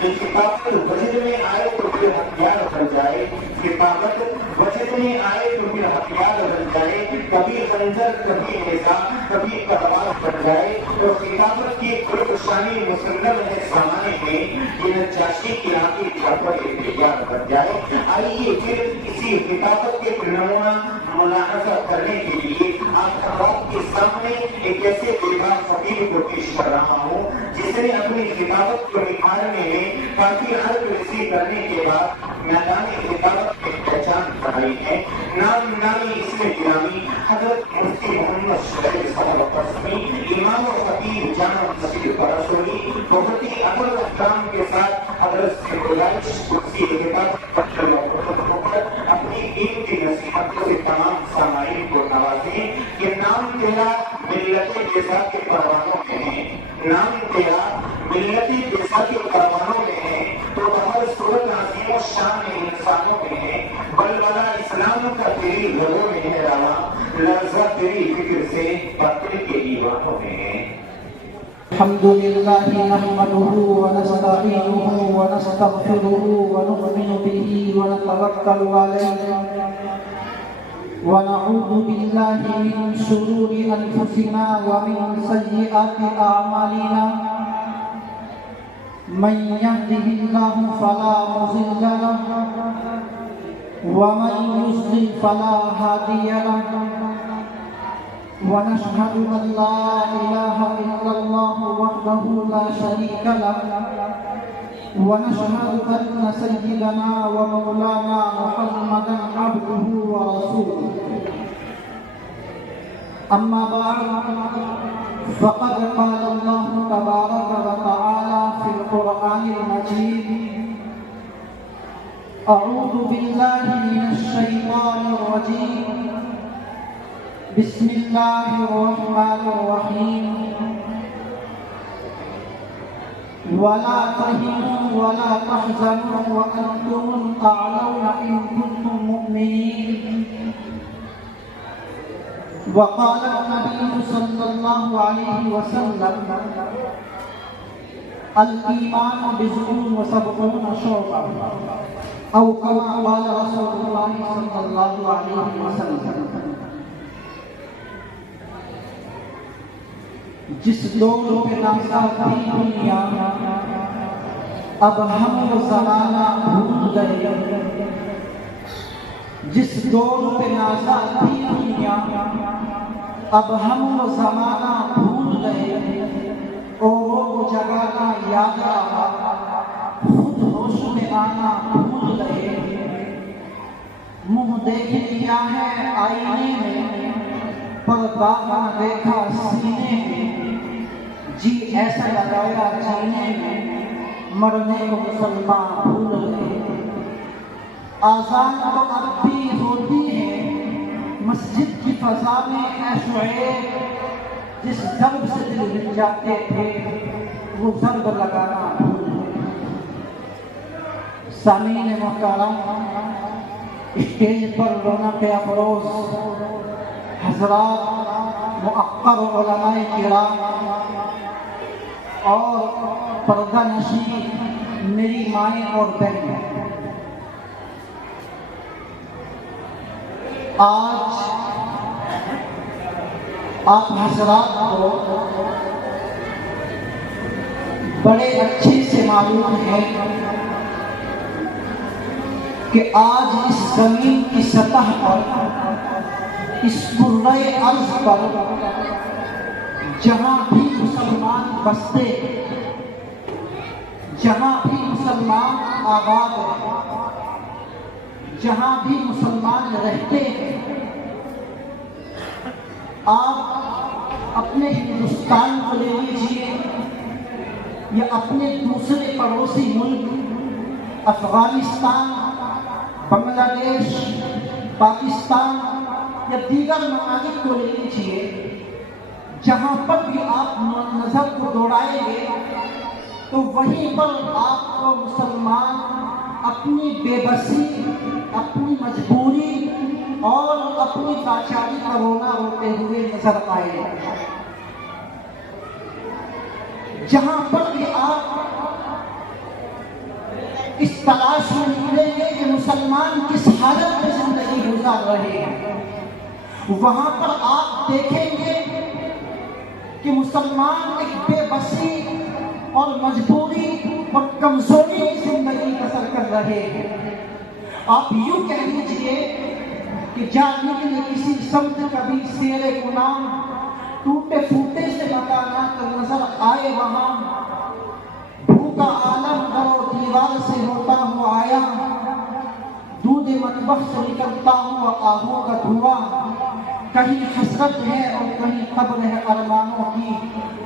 کہ خطابت وجد میں آئے تو پھر ہتھیار بن جائے، خطابت وجد میں آئے تو پھر ہتھیار بن جائے، کبھی خنجر کبھی نیزہ کبھی تلوار بن جائے۔ تو خطابت کی خلق شانی مسلم ہے زمانے میں کہ نجاشی کی آنکھ پر اختیار بن جائے۔ آئیے پھر اسی خطابت کے نمونہ ملاحظہ کرنے کے لیے آپ حضرات کے سامنے ایک ایسے بیدار فقیر کو پیش کر رہا ہوں جس نے اپنی خطابت کو نکھارنے میں کافی عرض رسی کرنے کے بعد میدان خطابت کی پہچان بنائی ہے۔ نامی اس میں گرامی حضرت مفتی محمد شفیع صاحب قاسمی، امام و خطیب جامع مسجد رسولی، بہت ہی عقل و احترام کے ساتھ حضرت سے گزارش کرسی خطابت پر اپنی قیمتی نصیحتوں سے تمام سامعین کو نوازیں کہ نام تیرا ملت جیسا کے پروانوں میں ہے، نام تیرا ملت جیسا کے پروانوں میں ہے، تو ہر صورت عظیم و شان انسانوں میں ہے، بلبلہ اسلام کا تیری لبوں میں ہے روا، لرزہ تیری فکر سے پتھر کے ایوانوں میں ہے۔ الحمد لله نحمده ونستعينه ونستغفره ونؤمن به ونتوكل عليه ونعوذ بالله من شرور أنفسنا ومن سيئات أعمالنا من يهده الله فلا مضل له ومن يضلل فلا هادي له ونشهد أن لا إله إلا الله وحده لا شريك له ونشهد أن سيدنا ومولانا محمدا عبده ورسوله أما بعد فقد قال الله تبارك وتعالى في القرآن المجيد أعوذ بالله من الشيطان الرجيم بسم الله الرحمن الرحيم ولا تهنوا ولا تحزنوا وأنتم الأعلون إن كنتم مؤمنين وقال النبي صلى الله عليه وسلم الإيمان بضع وسبعون شعبة أو كما قال رسول الله صلى الله عليه وسلم۔ جس دور پہ نازا تھی دنیا اب ہم وہ زمانہ بھول گئے، جس دور پہ نازا تھی دنیا اب ہم وہ زمانہ بھول گئے، اور وہ جگہ کا یاد آیا خود ہوش میں آنا بھول گئے، منہ دیکھ لیا ہے آئینے میں پردہ نہ دیکھا سینے میں، جی ایسا لگایا جینے میں مرنے کو مسلمان بھول گئے۔ آزان تو اب بھی ہوتی ہے مسجد کی فضا میں اے شعیب، جس ضرب سے دل مل جاتے تھے وہ ضرب لگانا بھول گئے۔ سامعین محترم، اسٹیج پر رونق افروز حضرات، مؤقر علماء کرام اور پردہ نشین میری مائیں اور بہنیں، آج آپ حضرات کو بڑے اچھے سے معلوم ہے کہ آج اس زمین کی سطح پر، اس کرۂ ارض پر جہاں بھی مسلمان بستے، جہاں بھی مسلمان آباد ہیں، جہاں بھی مسلمان رہتے ہیں، آپ اپنے ہندوستان کو لے لیجیے یا اپنے دوسرے پڑوسی ملک افغانستان، بنگلہ دیش، پاکستان یا دیگر ممالک کو لے لیجیے، جہاں پر بھی آپ نظر کو دوڑائیں گے تو وہیں پر آپ کو مسلمان اپنی بے بسی، اپنی مجبوری اور اپنی لاچاری کا رونا روتے ہوئے نظر آئے گا۔ جہاں پر بھی آپ اس تلاش میں نکلیں گے کہ مسلمان کس حالت میں زندگی گزار رہے ہیں، وہاں پر آپ دیکھیں گے کہ مسلمان ایک بے بسی اور مجبوری اور کمزوری کی زندگی بسر کر رہے ہیں۔ آپ یوں کہہ لیجئے کہ جانے کے لیے کسی سمت کبھی سیر غلام ٹوٹے پھوٹے سے مکانات نظر آئے، وہاں بھوکا عالم در و دیوار سے ہوتا ہوں آیا، دودھ مطبخ سے نکلتا ہوں آہوں کا دھواں، کہیں حسرت ہے اور کہیں قبر ہے ارمانوں کی،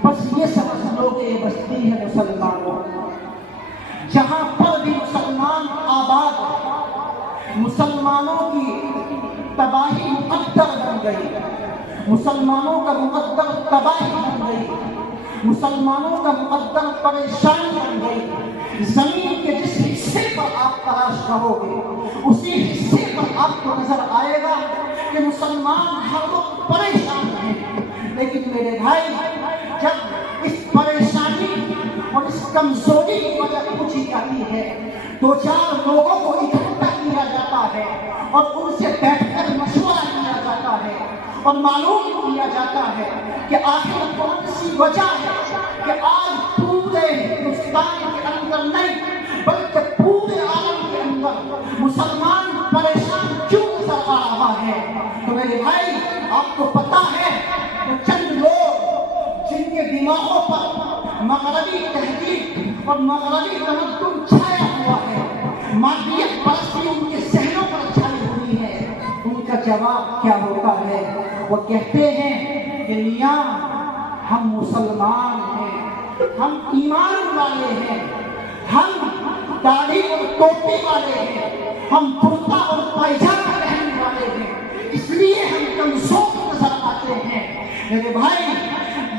بس یہ سمجھ لو کہ یہ بستی ہے مسلمانوں۔ جہاں پر بھی مسلمان آباد، مسلمانوں کی تباہی مقدر بن گئی، مسلمانوں کا مقدر تباہی بن گئی، مسلمانوں کا مقدر پریشانی بن گئی۔ زمین کے جس حصے پر آپ تلاش کرو گے اسی حصے پر آپ کو نظر آئے گا کہ مسلمان ہر وقت پریشان ہیں۔ لیکن میرے بھائی، جب اس پریشانی اور اس کمزوری کی وجہ پوچھی جاتی ہے، دو چار لوگوں کو اکٹھا کیا جاتا ہے اور ان سے بیٹھ کر مشورہ کیا جاتا ہے اور معلوم کیا جاتا ہے کہ آخر کون سی وجہ ہے کہ آج پورے ہندوستان کے اندر نہیں بلکہ پورے عالم کے اندر مسلمان پریشان کیوں نظر آ رہا ہے۔ تو میرے بھائی، آپ کو پتا ہے کہ چند لوگ جن کے دماغوں پر مغربی تہذیب اور مغربی تمدن چھایا ہوا ہے، مادیت پرستی ان کے ذہنوں پر چھائی ہوئی ہے، ان کا جواب کیا ہوتا ہے؟ وہ کہتے ہیں کہ میاں ہم مسلمان ہیں، ہم ایمان والے ہیں، ہم داڑھی اور ٹوپی والے ہیں، ہم کرتا اور پائجامہ پہننے والے ہیں، اس لیے ہم کمزور نظر آتے ہیں۔ میرے بھائی،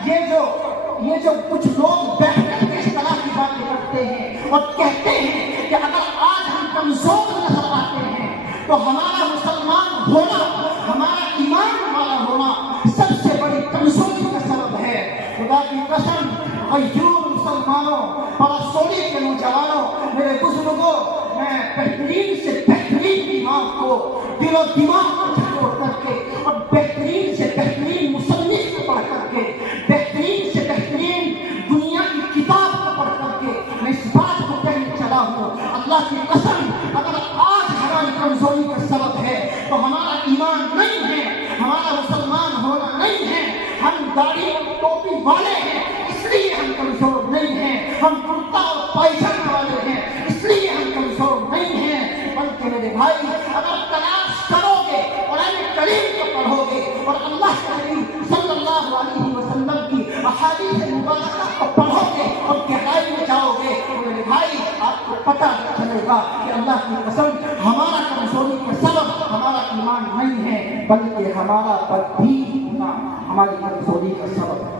یہ جو کچھ لوگ بیٹھ کر کے اس طرح کی باتیں کرتے ہیں اور کہتے ہیں کہ اگر آج ہم کمزور نظر آتے ہیں تو ہمارا مسلمان ہونا، ہمارا ایمان والا ہونا سب سے بڑی کمزوری کا سبب ہے۔ خدا کی قسم، غیور مسلمانوں، پرسولی کے نوجوانوں، میرے بزرگوں، میں بہترین سے بہترین دماغ کو، دل و دماغ کو جھکوڑ کر کے اور بہترین سے بہترین مصنف کو پڑھ کر کے، بہترین سے بہترین دنیا کی کتاب کو پڑھ کر کے میں اس بات کو کہنے چلا ہوں، اللہ کی قسم، اگر آج ہماری کمزوری کا سبب ہے تو ہمارا ایمان نہیں ہے، ہمارا مسلمان ہونا نہیں ہے، ہم داڑھی ٹوپی والے ہیں اس لیے ہم کمزور نہیں ہیں، ہم کرتا اور پائجامہ والے ہیں اس لیے ہم کمزور نہیں ہیں، بلکہ میرے بھائی، اگر تلاش کرو گے، قرآن کریم کو پڑھو گے اور اللہ کے نبی صلی اللہ علیہ وسلم کی احادیث مبارکہ کو پڑھو گے اور گہرائی میں جاؤ گے تو میرے بھائی آپ کو پتہ چلے گا کہ اللہ کی قسم، ہمارا کمزوری کا سبب ہمارا ایمان نہیں ہے بلکہ ہمارا بددین ہونا ہماری کمزوری کا سبب ہے۔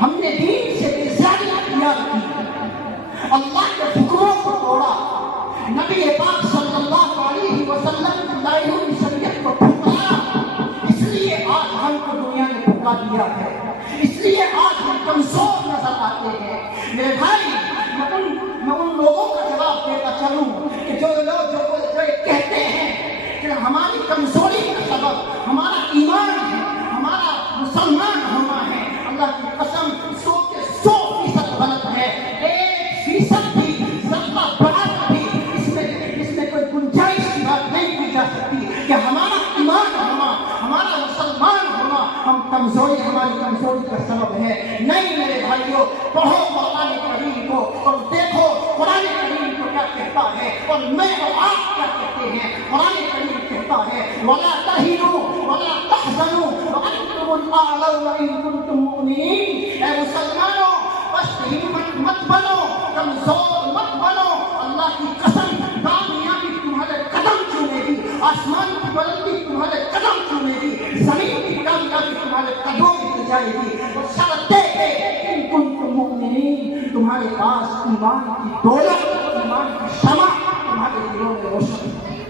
ہم نے دین سے بیزاری اختیار کی، اللہ کے حکموں کو توڑا، نبی پاک صلی اللہ علیہ وسلم کی لائی ہوئی شریعت کو ٹھکرایا، اس لیے آج ہم کو دنیا نے دھوکا دیا ہے، اس لیے آج ہم کمزور نظر آتے ہیں۔ میرے بھائی، میں ان لوگوں کا جواب دیتا چلوں کہ جو لوگ جو کہتے ہیں کہ ہماری کمزوری کا سبب ہمارا ایمان ہے، ہمارا مسلمان ہونا ہے، اللہ کی قسم 100% غلط ہے۔ 1% بھی ذرہ برابر بھی اس میں کوئی گنجائش کی بات نہیں کی جا سکتی کہ ہمارا ایمان ہونا، ہمارا مسلمان ہونا ہماری کمزوری کا سبب ہے۔ نہیں میرے بھائیوں، پڑھو قرآن کریم کو اور دیکھو قرآن کریم کو کیا کہتا ہے اور میں اور آپ کیا کہتے ہیں۔ قرآن کریم کہتا ہے وَلَا تَهِنُوا وَلَا تَحْزَنُوا وَأَنْتُمُ الْأَعْلَوْنَ إِن كُنتُم مُؤْمِنِينَ۔ اے مسلمانوں، بس ہمت مت بنو، کمزور مت بنو، اللہ کی قسم کامیابی تمہارے قدم چومے گی، آسمان کی بلندی تمہارے قدم چومے گی، زمین کی کامیابی تمہارے قدموں میں مل جائے گی، اور شرط ہے ان کنتم مؤمنین، تمہارے پاس ایمان کی دولت، ایمان کی شمع تمہارے دلوں میں روشن ہے۔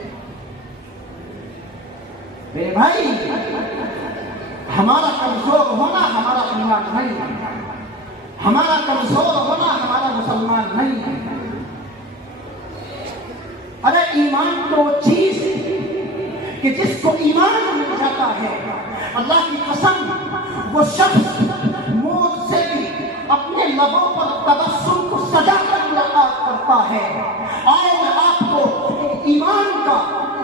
میرے بھائی، ہمارا کمزور ہونا ہمارا ایمان نہیں ہے، ہمارا کمزور ہونا ہمارا مسلمان نہیں کہ جس کو ایمان مل جاتا ہے، اللہ کی قسم وہ شخص موت سے بھی اپنے لبوں پر تبسم کو سجا کر ملاقات کرتا ہے۔ آئے میں آپ کو ایمان کا،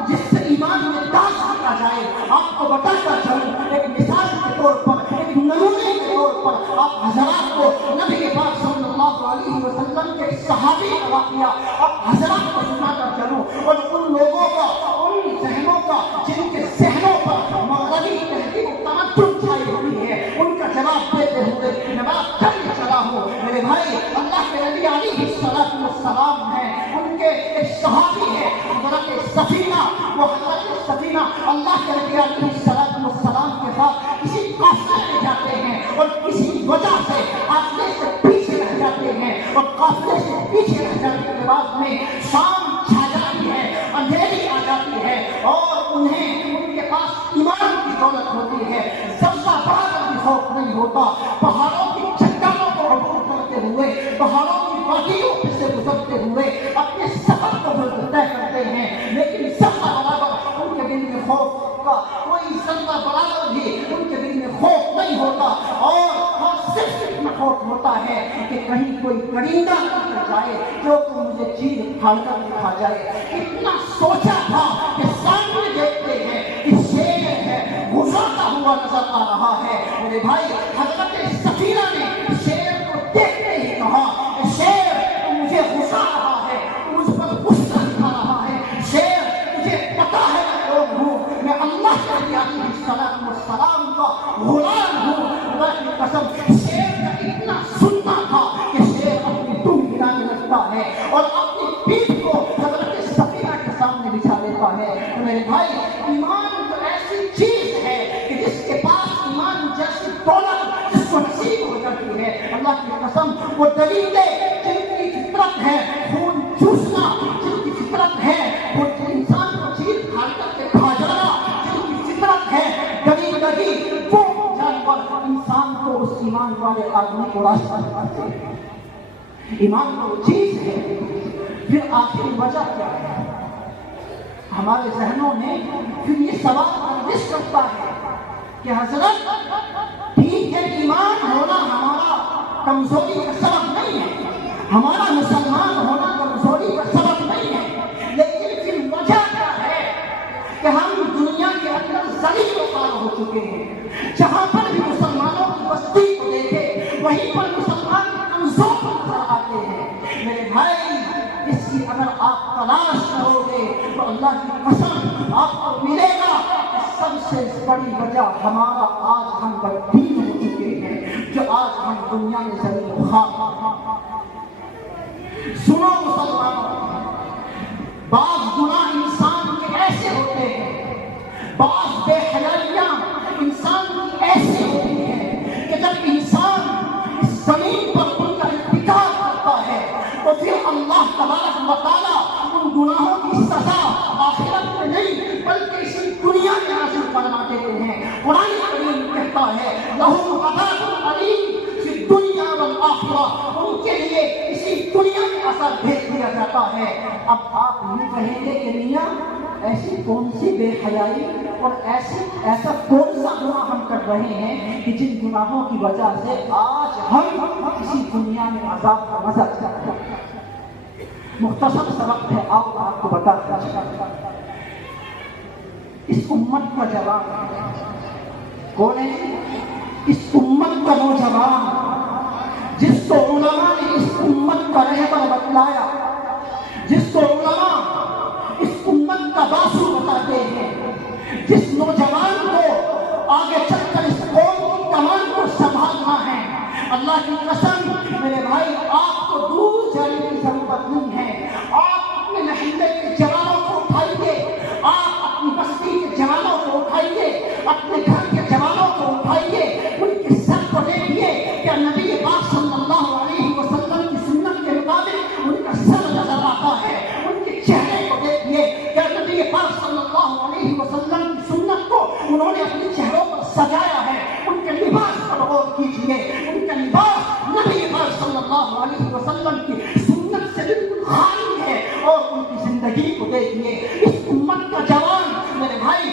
جس سے ایمان میں داغ کیا جائے، آپ کو بتاتا چلوں ایک مثال کے طور پر، ایک نمونے کے طور پر آپ حضرات کو نبی پاک صلی اللہ علیہ وسلم کے صحابی کا واقعہ آپ حضرات کو سناتا چلوں، اور ان لوگوں کا، ان ذہنوں کا جن کے ذہنوں پر مغربی تہذیب و تمدن چھائی ہوئی ہے، ان کا جواب دیتے ہوئے میں بات کرنے چلا ہوں۔ میرے بھائی، اللہ کے نبی علیہ السلام ہیں، ان کے ایک صحابی ہے حضرت سفینہ، وہ حضرت سفینہ اللہ کے نبی علیہ السلام کے ساتھ کسی قافلے میں جاتے ہیں اور کسی وجہ سے قافلے سے پیچھے رہ جاتے ہیں، اور قافلے سے پیچھے رہ جانے کے بعد میں شام چھا جاتی ہے، اندھیری آ جاتی ہے، اور انہیں ان کے پاس ایمان کی دولت ہوتی ہے، زلزلہ بہت بھی خوف نہیں ہوتا، پہاڑوں کی چٹانوں کو عبور کرتے ہوئے، پہاڑوں کی وادیوں سے گزرتے ہوئے اپنے سفر کو طے کرتے ہیں، لیکن زلزلہ برابر ان کے دل میں خوف کا کوئی زلزلہ برابر بھی ان کے دل میں خوف نہیں ہوتا، اور صرف اتنا خوف ہوتا ہے کہ کہیں کوئی کرندہ نہ جائے جو کہ مجھے چیر پھاڑ کر دکھا جائے۔ اتنا سوچا تھا کہ سامنے دیکھتے ہیں کہ شیر ہے گزرتا ہوا نظر آ رہا ہے۔ میرے بھائی، حضرت سفینہ نے شیر کو دیکھتے ہی کہا، شیر تو مجھے غصہ آ رہا ہے، مجھ پر غصہ دکھا رہا ہے، شیر مجھے پتا ہے میں کون ہوں، میں اللہ کے نبی علیہ السلام کا غلام ہوں۔ اللہ کی قسم، شیر کا اتنا سننا تھا کہ شیر اپنی دم گرانے لگتا ہے اور اپنی پیٹھ کو حضرت سفینہ کے سامنے بچھا دیتا ہے۔ میرے بھائی، ایمان تو ایسی چیز ہے کہ جس کے پاس ایمان جیسی دولت جس کو نصیب ہو جاتی ہے، اللہ کی قسم وہ درندے جن کی فطرت ہے خون چوسنا، جن کی فطرت ہے وہ انسان کو چیر پھاڑ کر کے کھا جانا، جن کی فطرت ہے درندگی، وہ جانور انسان کو اس ایمان والے آدمی کو راستہ دکھاتے ہیں۔ ایمان تو چیز ہے، پھر آخری وجہ کیا ہے؟ ہمارے ذہنوں میں پھر یہ سوال گردش کرتا ہے کہ حضرت ٹھیک ہے، ایمان ہونا ہمارا کمزوری کا سبب نہیں ہے، ہمارا مسلمان ہونا کمزوری کا سبب نہیں ہے، لیکن پھر وجہ کیا ہے کہ ہم دنیا کے اندر ذلیل و خوار ہو چکے ہیں، جہاں پر بھی مسلمانوں کی بستی کو دیکھے وہیں پر مسلمان کمزور نظر آتے ہیں۔ میرے بھائی، اس کی اگر آپ تلاش کرو گے تو اللہ کی قسم آپ کو ملے گا۔ سب سے بڑی وجہ ہمارا آج ہم بددین ہو چکے ہیں، جو آج ہم دنیا میں ذلیل و خوار۔ سنو مسلمانوں، بعض گناہ انسان کے ایسے ہوتے ہیں، بعض بے حیائیاں انسان کی ایسی ہوتی ہیں کہ جب انسان اس زمین پر ان کا ارتکاب کرتا ہے تو پھر اللہ تبارک و تعالیٰ ان گناہوں کی سزا آخرت میں نہیں بلکہ اسی دنیا میں نازل فرما دیتے ہیں۔ قرآن کریم کہتا ہے لَهُمْ عَذَابٌ أَلِيمٌ فِي الدُّنْيَا وَالْآخِرَةِ، ان کے لیے اسی دنیا میں عذاب بھیج دیا جاتا ہے۔ اب آپ یہ کہیں گے کہ میاں ایسی کون سی بے حیائی اور ایسا کون سا گناہ ہم کر رہے ہیں کہ جن گناہوں کی وجہ سے آج ہم اسی دنیا میں عذاب کا مزہ چکھتے ہیں؟ مختصر سا وقت ہے، آپ کو بتاتا چلوں۔ اس امت کا جوان کون ہے؟ اس امت کا نوجوان جس کو علماء نے اس امت کا رہبر بتلایا، جس کو علماء اس امت کا باسو بتاتے ہیں، جس نوجوان کو آگے چل کر اس قوم کی کمان کو سنبھالنا ہے۔ اللہ کی قسم میرے بھائی، آپ کو دور جانے کی ضرورت نہیں ہے، آپ اپنے محلے کے جوانوں کو اٹھائیے، آپ اپنی بستی کے جوانوں کو اٹھائیے، اپنے گھر کے جوانوں کو اٹھائیے، ان کے سر کو دیکھیے کہ نبی پاک صلی اللہ علیہ وسلم کی سنت کے مطابق ان کا سر نظر آتا ہے، ان کے چہرے کو دیکھیے کہ نبی پاک صلی اللہ علیہ وسلم کی سنت کو انہوں نے اپنے چہروں پر سجایا ہے، ان کے لباس پر غور کیجیے، ان کا لباس نبی پاک صلی اللہ علیہ وسلم کی سنت سے بالکل خالی ہے، اور ان کی زندگی کو دیکھیے۔ اس امت کا جوان میرے بھائی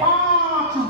5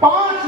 5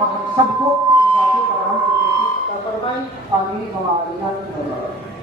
ہم سب کو ذات کرام کی فرمائی آمین ہماری